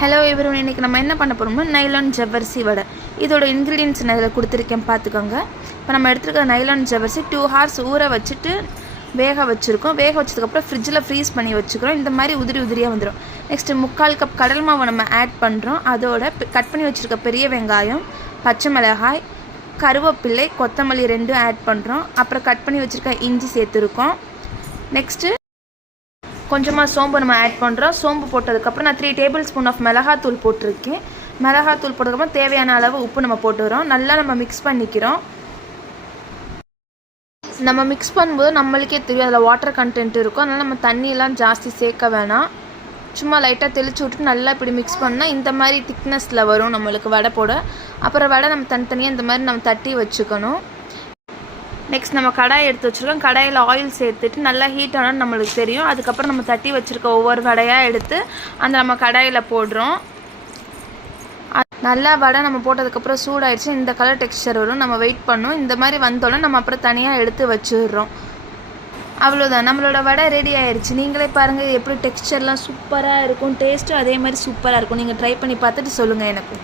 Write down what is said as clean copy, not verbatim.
Hello everyone, இன்றைக்கி நம்ம என்ன பண்ண போகிறோம்னா நைலான் ஜவ்வரிசி வடை. இதோட இன்க்ரீடியன்ட்ஸ் நான் இதில் கொடுத்துருக்கேன், பார்த்துக்கோங்க. இப்போ நம்ம எடுத்துருக்க நைலான் ஜவ்வரிசி 2 hours ஊற வச்சுட்டு வேக வச்சுருக்கோம். வேக வச்சதுக்கப்புறம் ஃப்ரிட்ஜில் ஃப்ரீஸ் பண்ணி வச்சுக்கிறோம். இந்த மாதிரி உதிரியாக வந்துடும். நெக்ஸ்ட்டு 3/4 கப் கடல் மாவை நம்ம ஆட் பண்ணுறோம். அதோட கட் பண்ணி வச்சுருக்க பெரிய வெங்காயம், பச்சை மிளகாய், கருவேப்பிலை, கொத்தமல்லி 2 ஆட் பண்ணுறோம். அப்புறம் கட் பண்ணி வச்சுருக்க இஞ்சி சேர்த்துருக்கோம். நெக்ஸ்ட்டு கொஞ்சமாக சோம்பு நம்ம ஆட் பண்ணுறோம். சோம்பு போட்டதுக்கப்புறம் நான் 3 tablespoon ஆஃப் மிளகாத்தூள் போட்டிருக்கேன். மிளகாத்தூள் போட்டதுக்கப்புறம் தேவையான அளவு உப்பு நம்ம போட்டுக்கிறோம். நல்லா நம்ம மிக்ஸ் பண்ணிக்கிறோம். நம்ம மிக்ஸ் பண்ணும்போது நம்மளுக்கே தெரியும் அதில் வாட்டர் கண்டென்ட் இருக்கும். அதனால் நம்ம தண்ணியெல்லாம் ஜாஸ்தி சேர்க்க வேணாம். சும்மா லைட்டாக தெளித்து விட்டு நல்லா இப்படி மிக்ஸ் பண்ணால் இந்த மாதிரி திக்னஸில் வரும் நம்மளுக்கு வடை போட. அப்புறம் வடை நம்ம தனித்தனியாக இந்த மாதிரி நம்ம தட்டி வச்சுக்கணும். நெக்ஸ்ட் நம்ம கடாய் எடுத்து வச்சுருக்கோம். கடாயில் ஆயில் சேர்த்துட்டு நல்லா ஹீட் ஆனால் நம்மளுக்கு தெரியும். அதுக்கப்புறம் நம்ம தட்டி வச்சுருக்க ஒவ்வொரு வடையாக எடுத்து அந்த நம்ம கடாயில் போடுறோம். நல்லா வடை நம்ம போட்டதுக்கப்புறம் சூடாயிடுச்சு. இந்த கலர் டெக்ஸ்சர் வரும். நம்ம வெயிட் பண்ணோம். இந்த மாதிரி வந்தோடனே நம்ம அப்புறம் தனியாக எடுத்து வச்சுடுறோம். அவ்வளோதான், நம்மளோட வடை ரெடி ஆயிடுச்சு. நீங்களே பாருங்கள் எப்படி டெக்ஸ்சர்லாம் சூப்பராக இருக்கும். டேஸ்ட்டும் அதே மாதிரி சூப்பராக இருக்கும். நீங்கள் ட்ரை பண்ணி பார்த்துட்டு சொல்லுங்கள் எனக்கு.